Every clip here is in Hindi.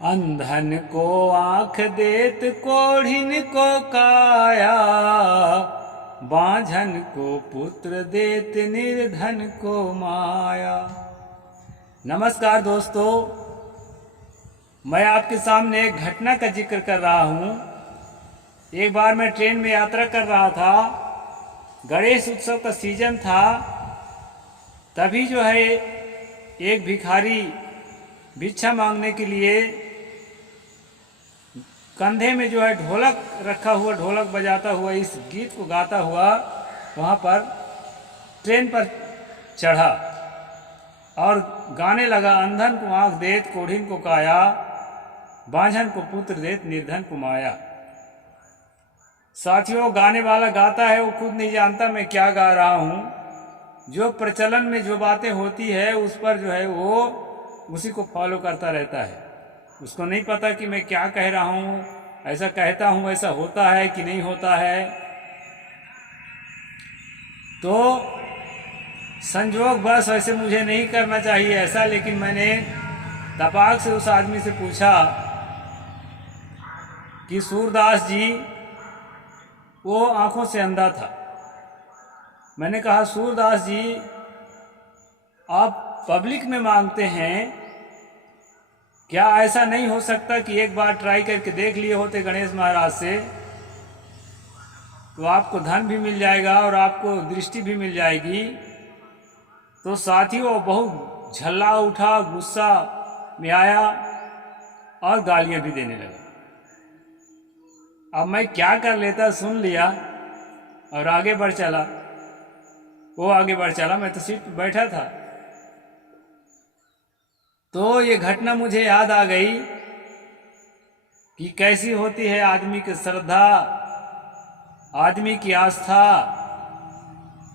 अंधन को आँख देत कोढ़िन को काया, बांझन को पुत्र देत निर्धन को माया। नमस्कार दोस्तों, मैं आपके सामने एक घटना का जिक्र कर रहा हूँ। एक बार मैं ट्रेन में यात्रा कर रहा था, गणेश उत्सव का सीजन था। तभी जो है एक भिखारी भिक्षा मांगने के लिए कंधे में जो है ढोलक रखा हुआ, ढोलक बजाता हुआ इस गीत को गाता हुआ वहाँ पर ट्रेन पर चढ़ा और गाने लगा, अंधन को आँख देत कोढ़िन को काया, बांझन को पुत्र देत निर्धन को माया। साथियों, गाने वाला गाता है, वो खुद नहीं जानता मैं क्या गा रहा हूँ। जो प्रचलन में जो बातें होती है उस पर जो है वो उसी को फॉलो करता रहता है। उसको नहीं पता कि मैं क्या कह रहा हूँ, ऐसा कहता हूँ ऐसा होता है कि नहीं होता है। तो संजोग बस वैसे मुझे नहीं करना चाहिए ऐसा, लेकिन मैंने तपाक से उस आदमी से पूछा कि सूरदास जी, वो आंखों से अंधा था। मैंने कहा, सूरदास जी आप पब्लिक में मांगते हैं, क्या ऐसा नहीं हो सकता कि एक बार ट्राई करके देख लिए होते गणेश महाराज से, तो आपको धन भी मिल जाएगा और आपको दृष्टि भी मिल जाएगी। तो साथियों बहुत झल्ला उठा, गुस्सा में आया और गालियां भी देने लगा। अब मैं क्या कर लेता, सुन लिया और आगे बढ़ चला। वो आगे बढ़ चला, मैं तो सीट पर बैठा था। तो ये घटना मुझे याद आ गई कि कैसी होती है आदमी की श्रद्धा, आदमी की आस्था,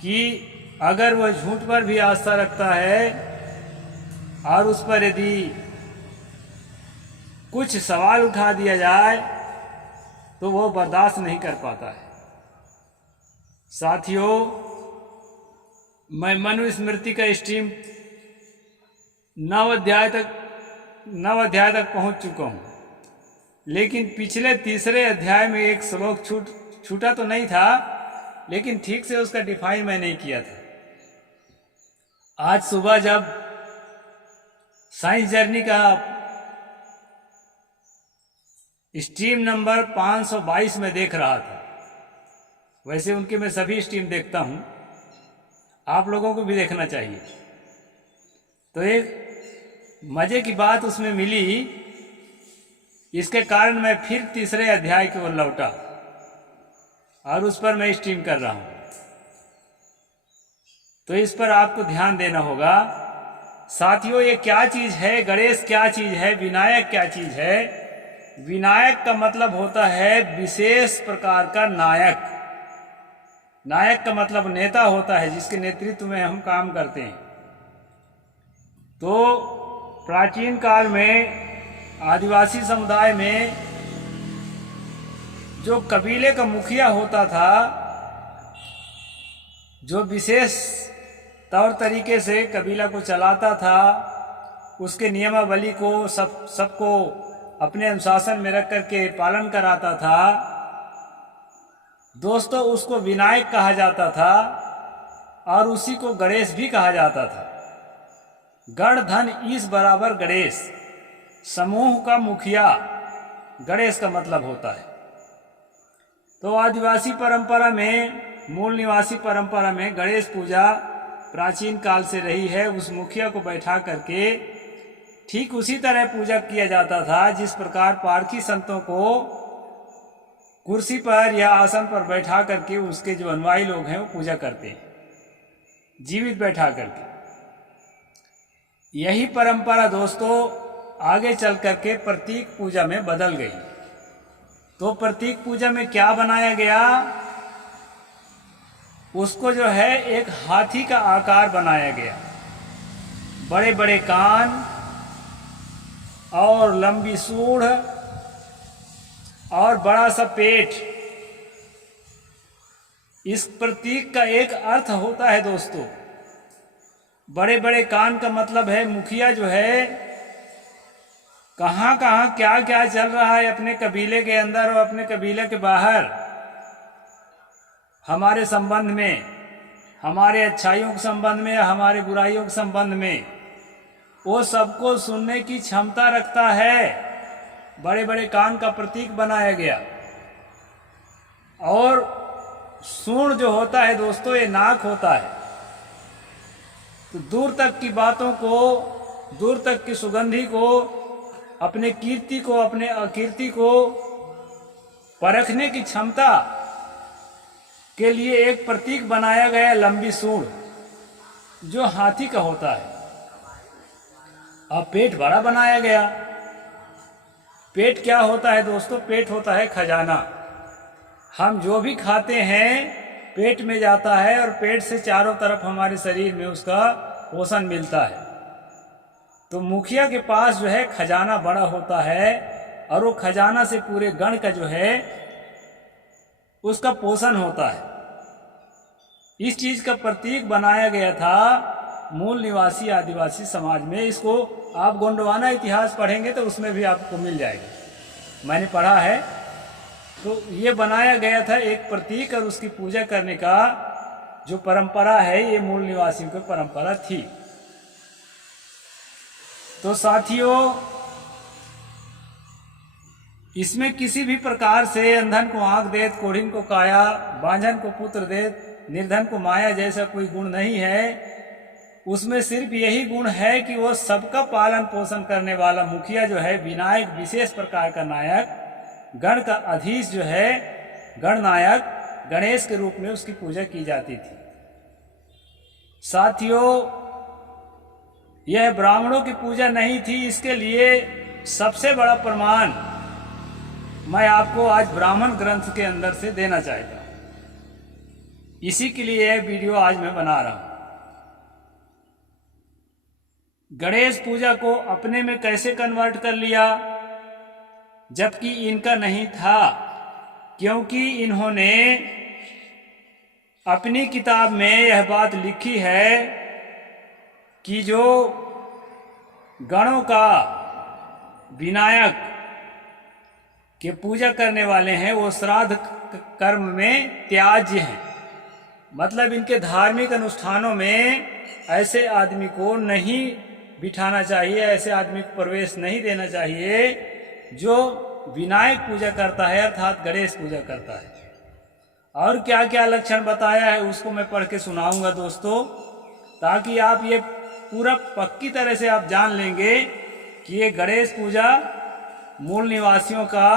कि अगर वह झूठ पर भी आस्था रखता है और उस पर यदि कुछ सवाल उठा दिया जाए तो वो बर्दाश्त नहीं कर पाता है। साथियों, मैं मनुस्मृति का स्ट्रीम 9 अध्याय तक पहुंच चुका हूं, लेकिन पिछले तीसरे अध्याय में एक श्लोक छूटा तो नहीं था, लेकिन ठीक से उसका डिफाइन मैं नहीं किया था। आज सुबह जब साइंस जर्नी का स्ट्रीम नंबर 522 में देख रहा था, वैसे उनके मैं सभी स्ट्रीम देखता हूं, आप लोगों को भी देखना चाहिए। तो एक मजे की बात उसमें मिली, इसके कारण मैं फिर तीसरे अध्याय की ओर लौटा और उस पर मैं स्ट्रीम कर रहा हूं। तो इस पर आपको ध्यान देना होगा। साथियों, ये क्या चीज है, गणेश क्या चीज है, विनायक क्या चीज है। विनायक का मतलब होता है विशेष प्रकार का नायक। नायक का मतलब नेता होता है, जिसके नेतृत्व में हम काम करते हैं। तो प्राचीन काल में आदिवासी समुदाय में जो कबीले का मुखिया होता था, जो विशेष तौर तरीके से कबीला को चलाता था, उसके नियमावली को सबको अपने अनुशासन में रख करके पालन कराता था, दोस्तों उसको विनायक कहा जाता था और उसी को गणेश भी कहा जाता था। गण धन ईश बराबर गणेश, समूह का मुखिया गणेश का मतलब होता है। तो आदिवासी परंपरा में, मूल निवासी परंपरा में गणेश पूजा प्राचीन काल से रही है। उस मुखिया को बैठा करके ठीक उसी तरह पूजा किया जाता था जिस प्रकार पारखी संतों को कुर्सी पर या आसन पर बैठा करके उसके जो अनुयायी लोग हैं वो पूजा करते हैं, जीवित बैठा करके। यही परंपरा दोस्तों आगे चल करके प्रतीक पूजा में बदल गई। तो प्रतीक पूजा में क्या बनाया गया, उसको जो है एक हाथी का आकार बनाया गया, बड़े बड़े कान और लंबी सूंड और बड़ा सा पेट। इस प्रतीक का एक अर्थ होता है दोस्तों, बड़े बड़े कान का मतलब है मुखिया जो है कहाँ कहाँ क्या क्या चल रहा है अपने कबीले के अंदर और अपने कबीले के बाहर, हमारे संबंध में, हमारे अच्छाइयों के संबंध में या हमारे बुराइयों के संबंध में, वो सबको सुनने की क्षमता रखता है। बड़े बड़े कान का प्रतीक बनाया गया। और सूंड जो होता है दोस्तों, ये नाक होता है। तो दूर तक की बातों को, दूर तक की सुगंधी को, अपने कीर्ति को, अपने अकीर्ति को परखने की क्षमता के लिए एक प्रतीक बनाया गया, लंबी सूंड, जो हाथी का होता है। अब पेट बड़ा बनाया गया। पेट क्या होता है दोस्तों? पेट होता है खजाना। हम जो भी खाते हैं पेट में जाता है और पेट से चारों तरफ हमारे शरीर में उसका पोषण मिलता है। तो मुखिया के पास जो है खजाना बड़ा होता है और वो खजाना से पूरे गण का जो है उसका पोषण होता है। इस चीज का प्रतीक बनाया गया था मूल निवासी आदिवासी समाज में। इसको आप गोंडवाना इतिहास पढ़ेंगे तो उसमें भी आपको मिल जाएगा, मैंने पढ़ा है। तो ये बनाया गया था एक प्रतीक, और उसकी पूजा करने का जो परंपरा है ये मूल निवासियों की परंपरा थी। तो साथियों, इसमें किसी भी प्रकार से अंधन को आंख देत, कोढ़िन को काया, बांझन को पुत्र देत, निर्धन को माया जैसा कोई गुण नहीं है। उसमें सिर्फ यही गुण है कि वो सबका पालन पोषण करने वाला मुखिया जो है, विनायक, विशेष प्रकार का नायक, गण का अधीश जो है, गणनायक गणेश के रूप में उसकी पूजा की जाती थी। साथियों, यह ब्राह्मणों की पूजा नहीं थी। इसके लिए सबसे बड़ा प्रमाण मैं आपको आज ब्राह्मण ग्रंथ के अंदर से देना चाहता हूं। इसी के लिए यह वीडियो आज मैं बना रहा हूं। गणेश पूजा को अपने में कैसे कन्वर्ट कर लिया, जबकि इनका नहीं था, क्योंकि इन्होंने अपनी किताब में यह बात लिखी है कि जो गणों का विनायक के पूजा करने वाले हैं वो श्राद्ध कर्म में त्याज्य हैं। मतलब इनके धार्मिक अनुष्ठानों में ऐसे आदमी को नहीं बिठाना चाहिए, ऐसे आदमी को प्रवेश नहीं देना चाहिए जो विनायक पूजा करता है, अर्थात गणेश पूजा करता है। और क्या क्या लक्षण बताया है उसको मैं पढ़ के सुनाऊंगा दोस्तों, ताकि आप ये पूरा पक्की तरह से आप जान लेंगे कि ये गणेश पूजा मूल निवासियों का,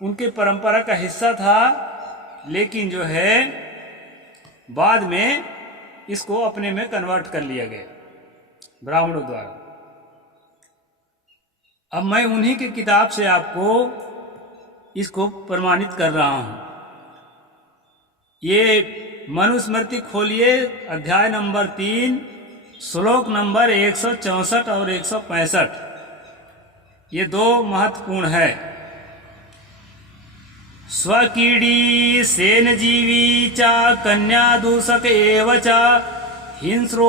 उनके परंपरा का हिस्सा था, लेकिन जो है बाद में इसको अपने में कन्वर्ट कर लिया गया ब्राह्मणों द्वारा। अब मैं उन्हीं की किताब से आपको इसको प्रमाणित कर रहा हूं। ये मनुस्मृति खोलिए, अध्याय नंबर 3, श्लोक नंबर 164 और 165। ये दो महत्वपूर्ण है। स्वकीड़ी सेन जीवी चा कन्या दूषक एव चा हिंस्रो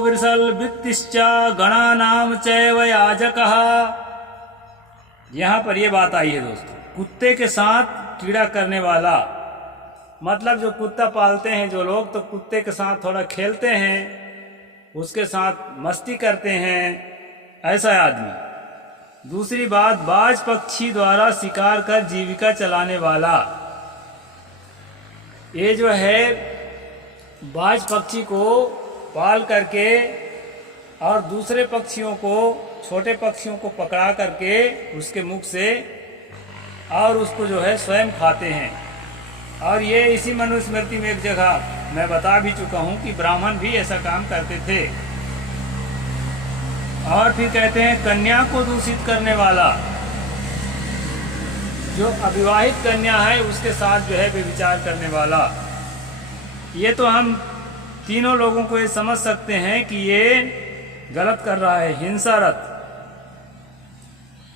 वृषल वृत्तिश्चा गणानाम चैव याजकः। यहाँ पर ये बात आई है दोस्तों, कुत्ते के साथ कीड़ा करने वाला, मतलब जो कुत्ता पालते हैं जो लोग, तो कुत्ते के साथ थोड़ा खेलते हैं, उसके साथ मस्ती करते हैं, ऐसा आदमी। दूसरी बात, बाज पक्षी द्वारा शिकार कर जीविका चलाने वाला। ये जो है बाज पक्षी को पाल करके और दूसरे पक्षियों को, छोटे पक्षियों को पकड़ा करके उसके मुख से और उसको जो है स्वयं खाते हैं। और ये इसी मनुस्मृति में एक जगह मैं बता भी चुका हूँ कि ब्राह्मण भी ऐसा काम करते थे। और फिर कहते हैं कन्या को दूषित करने वाला, जो अविवाहित कन्या है उसके साथ जो है व्यभिचार करने वाला। ये तो हम तीनों लोगों को ये समझ सकते हैं कि ये गलत कर रहा है। हिंसारत,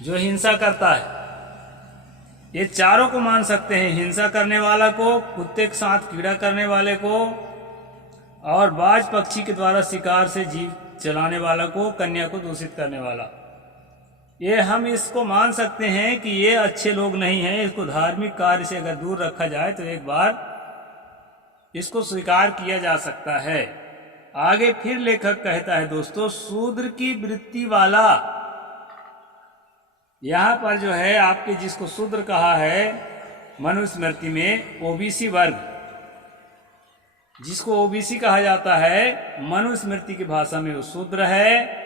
जो हिंसा करता है, ये चारों को मान सकते हैं, हिंसा करने वाला को, कुत्ते के साथ कीड़ा करने वाले को, और बाज पक्षी के द्वारा शिकार से जीव चलाने वाला को, कन्या को दूषित करने वाला। ये हम इसको मान सकते हैं कि ये अच्छे लोग नहीं हैं, इसको धार्मिक कार्य से अगर दूर रखा जाए तो एक बार इसको स्वीकार किया जा सकता है। आगे फिर लेखक कहता है दोस्तों, शूद्र की वृत्ति वाला। यहाँ पर जो है आपके जिसको शूद्र कहा है मनुस्मृति में, ओबीसी वर्ग, जिसको ओबीसी कहा जाता है मनुस्मृति की भाषा में वो शूद्र है,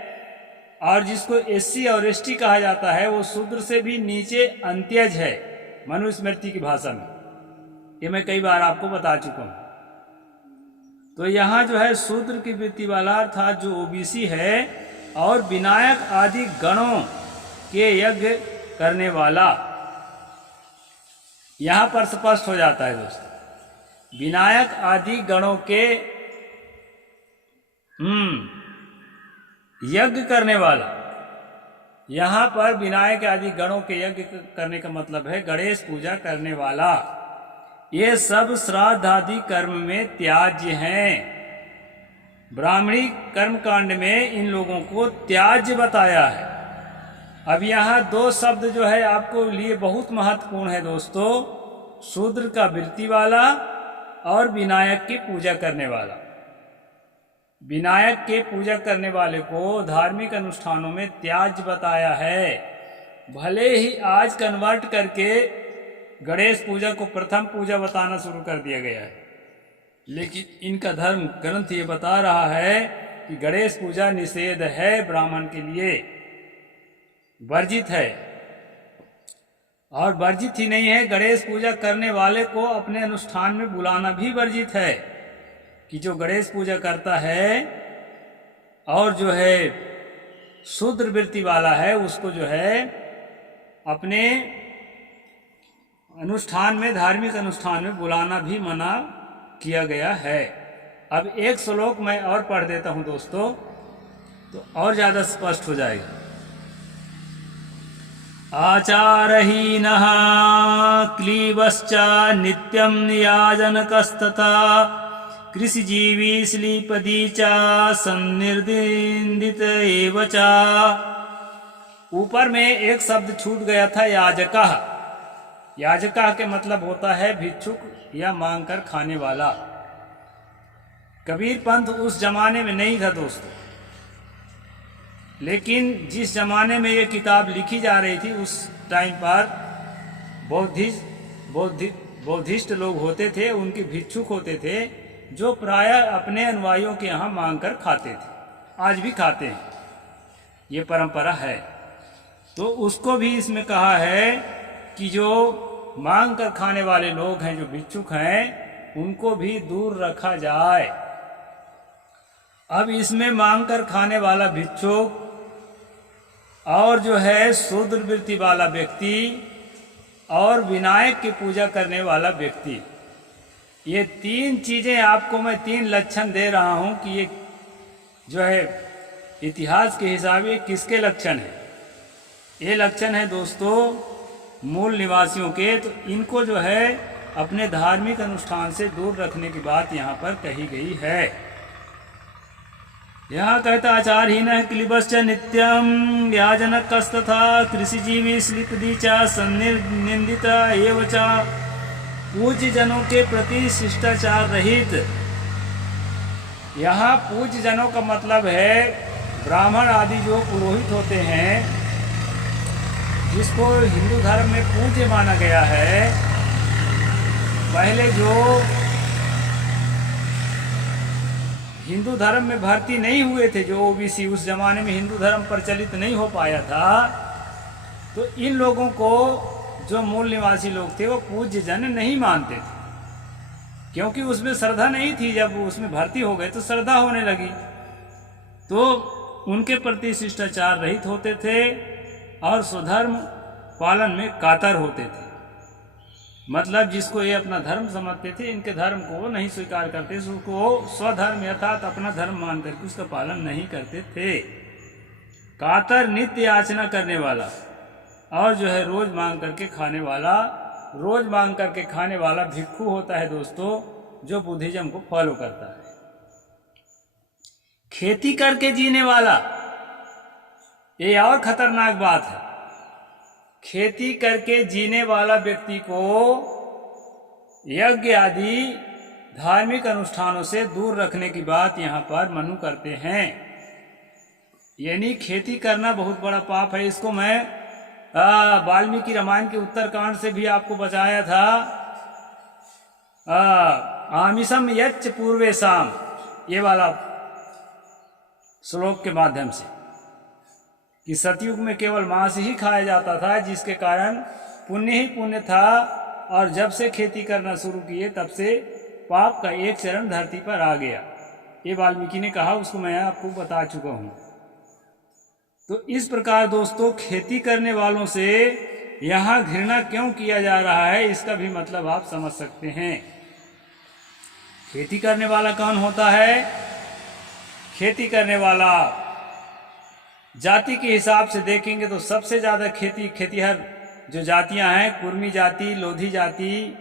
और जिसको एससी और एसटी कहा जाता है वो शूद्र से भी नीचे अंत्यज है मनुस्मृति की भाषा में। ये मैं कई बार आपको बता चुका हूं। तो यहाँ जो है शूद्र की वृत्ति वाला अर्थात जो ओबीसी है और विनायक आदि गणों के यज्ञ करने वाला, यहाँ पर स्पष्ट हो जाता है दोस्तों, विनायक आदि गणों के यज्ञ करने वाला। यहाँ पर विनायक आदि गणों के यज्ञ करने का मतलब है गणेश पूजा करने वाला। ये सब श्राद्ध आदि कर्म में त्याज्य हैं। ब्राह्मणी कर्मकांड में इन लोगों को त्याज्य बताया है। अब यहाँ दो शब्द जो है आपको लिए बहुत महत्वपूर्ण है दोस्तों, शूद्र का वृत्ति वाला और विनायक की पूजा करने वाला। विनायक के पूजा करने वाले को धार्मिक अनुष्ठानों में त्याज्य बताया है। भले ही आज कन्वर्ट करके गणेश पूजा को प्रथम पूजा बताना शुरू कर दिया गया है, लेकिन इनका धर्म ग्रंथ ये बता रहा है कि गणेश पूजा निषेध है, ब्राह्मण के लिए वर्जित है। और वर्जित ही नहीं है, गणेश पूजा करने वाले को अपने अनुष्ठान में बुलाना भी वर्जित है। कि जो गणेश पूजा करता है और जो है शूद्र वृत्ति वाला है उसको जो है अपने अनुष्ठान में, धार्मिक अनुष्ठान में बुलाना भी मना किया गया है। अब एक श्लोक मैं और पढ़ देता हूं दोस्तों, तो और ज्यादा स्पष्ट हो जाएगा। आचारहीनः क्लीबश्च नित्यं नियाजनकस्तथा कृषिजीवी श्लीपदी च सन्निर्दिन्दित एव च। ऊपर में एक शब्द छूट गया था, याजकः। याजकः के मतलब होता है भिक्षुक या मांग कर खाने वाला। कबीर पंथ उस जमाने में नहीं था दोस्तों, लेकिन जिस जमाने में ये किताब लिखी जा रही थी उस टाइम पर बौद्धिस्ट लोग होते थे, उनके भिक्षुक होते थे जो प्रायः अपने अनुयायियों के यहाँ मांग कर खाते थे। आज भी खाते हैं, ये परंपरा है। तो उसको भी इसमें कहा है कि जो मांग कर खाने वाले लोग हैं, जो भिक्षुक हैं, उनको भी दूर रखा जाए। अब इसमें मांग कर खाने वाला भिक्षुक और जो है शूद्र वृत्ति वाला व्यक्ति और विनायक की पूजा करने वाला व्यक्ति, ये तीन चीजें आपको मैं तीन लक्षण दे रहा हूं कि ये जो है इतिहास के हिसाब से किसके लक्षण है। ये लक्षण है दोस्तों मूल निवासियों के। तो इनको जो है अपने धार्मिक अनुष्ठान से दूर रखने की बात यहाँ पर कही गई है। यहाँ कहता आचारहीनः क्लीबश्च नित्यं याजनकस्तथा कृषिजीवी श्लिपदी च सन्निर्निन्दित एव च। पूज्य जनों के प्रति शिष्टाचार रहित। यहाँ पूज्य जनों का मतलब है ब्राह्मण आदि जो पुरोहित होते हैं, जिसको हिंदू धर्म में पूज्य माना गया है। पहले जो हिंदू धर्म में भर्ती नहीं हुए थे, जो ओबीसी, उस जमाने में हिंदू धर्म प्रचलित नहीं हो पाया था, तो इन लोगों को जो मूल निवासी लोग थे वो पूज्य जन नहीं मानते थे, क्योंकि उसमें श्रद्धा नहीं थी। जब उसमें भर्ती हो गए तो श्रद्धा होने लगी, तो उनके प्रति शिष्टाचार रहित होते थे और स्वधर्म पालन में कातर होते थे। मतलब जिसको ये अपना धर्म समझते थे, इनके धर्म को वो नहीं स्वीकार करते, उसको स्वधर्म अर्थात अपना धर्म मान करके उसका पालन नहीं करते थे। कातर नित्य याचना करने वाला और जो है रोज मांग करके खाने वाला। रोज मांग करके खाने वाला भिक्षु होता है दोस्तों, जो बुद्धिज्म को फॉलो करता है। खेती करके जीने वाला, ये और खतरनाक बात है। खेती करके जीने वाला व्यक्ति को यज्ञ आदि धार्मिक अनुष्ठानों से दूर रखने की बात यहाँ पर मनु करते हैं। यानी खेती करना बहुत बड़ा पाप है। इसको मैं वाल्मीकि रामायण के उत्तरकांड से भी आपको बताया था। आमिषम यच्च पूर्वेशाम, ये वाला श्लोक के माध्यम से, कि सतयुग में केवल मांस ही खाया जाता था, जिसके कारण पुण्य ही पुण्य था, और जब से खेती करना शुरू किए तब से पाप का एक चरण धरती पर आ गया। ये वाल्मीकि ने कहा, उसको मैं आपको बता चुका हूँ। तो इस प्रकार दोस्तों, खेती करने वालों से यहाँ घृणा क्यों किया जा रहा है, इसका भी मतलब आप समझ सकते हैं। खेती करने वाला कौन होता है? खेती करने वाला जाति के हिसाब से देखेंगे तो सबसे ज़्यादा खेतीहर जो जातियां हैं, कुर्मी जाति, लोधी जाति,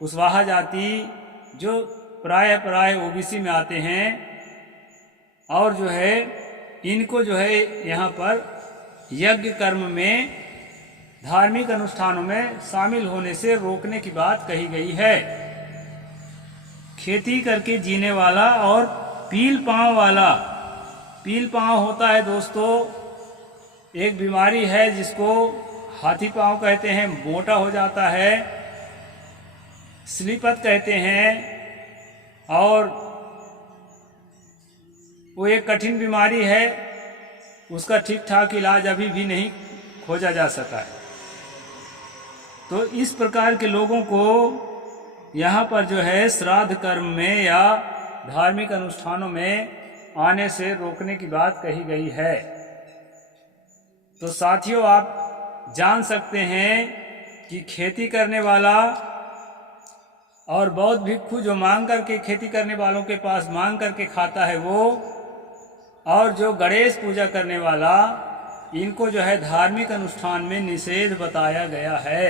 कुशवाहा जाति, जो प्राय ओबीसी में आते हैं, और जो है इनको जो है यहाँ पर यज्ञ कर्म में, धार्मिक अनुष्ठानों में शामिल होने से रोकने की बात कही गई है। खेती करके जीने वाला और पील पाँव वाला, पील पाँव होता है दोस्तों एक बीमारी है जिसको हाथी पाँव कहते हैं, मोटा हो जाता है, स्लीपत कहते हैं, और वो एक कठिन बीमारी है, उसका ठीक ठाक इलाज अभी भी नहीं खोजा जा सका है। तो इस प्रकार के लोगों को यहाँ पर जो है श्राद्ध कर्म में या धार्मिक अनुष्ठानों में आने से रोकने की बात कही गई है। तो साथियों, आप जान सकते हैं कि खेती करने वाला और बौद्ध भिक्षु जो मांग करके खेती करने वालों के पास मांग करके खाता है वो, और जो गणेश पूजा करने वाला, इनको जो है धार्मिक अनुष्ठान में निषेध बताया गया है।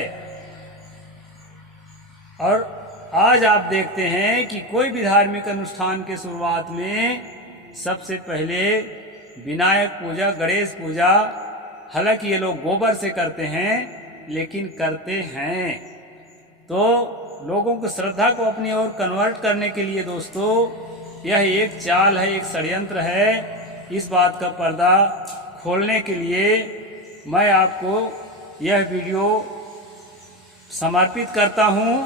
और आज आप देखते हैं कि कोई भी धार्मिक अनुष्ठान के शुरुआत में सबसे पहले विनायक पूजा, गणेश पूजा, हालांकि ये लोग गोबर से करते हैं लेकिन करते हैं। तो लोगों को श्रद्धा को अपनी ओर कन्वर्ट करने के लिए दोस्तों यह एक चाल है, एक षड्यंत्र है। इस बात का पर्दा खोलने के लिए मैं आपको यह वीडियो समर्पित करता हूं।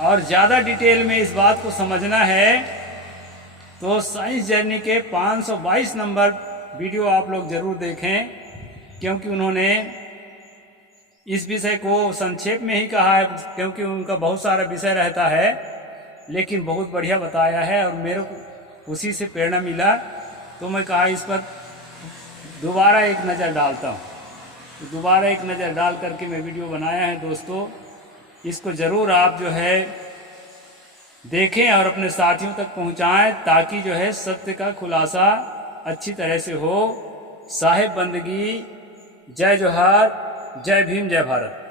और ज़्यादा डिटेल में इस बात को समझना है तो साइंस जर्नी के 522 नंबर वीडियो आप लोग ज़रूर देखें, क्योंकि उन्होंने इस विषय को संक्षेप में ही कहा है, क्योंकि उनका बहुत सारा विषय रहता है, लेकिन बहुत बढ़िया बताया है। और मेरे को उसी से प्रेरणा मिला, तो मैं कहा इस पर दोबारा एक नज़र डालता हूँ। तो दोबारा एक नज़र डाल करके मैं वीडियो बनाया है दोस्तों। इसको ज़रूर आप जो है देखें और अपने साथियों तक पहुँचाएं, ताकि जो है सत्य का खुलासा अच्छी तरह से हो। साहिब बंदगी, जय जोहार, जय भीम, जय भारत।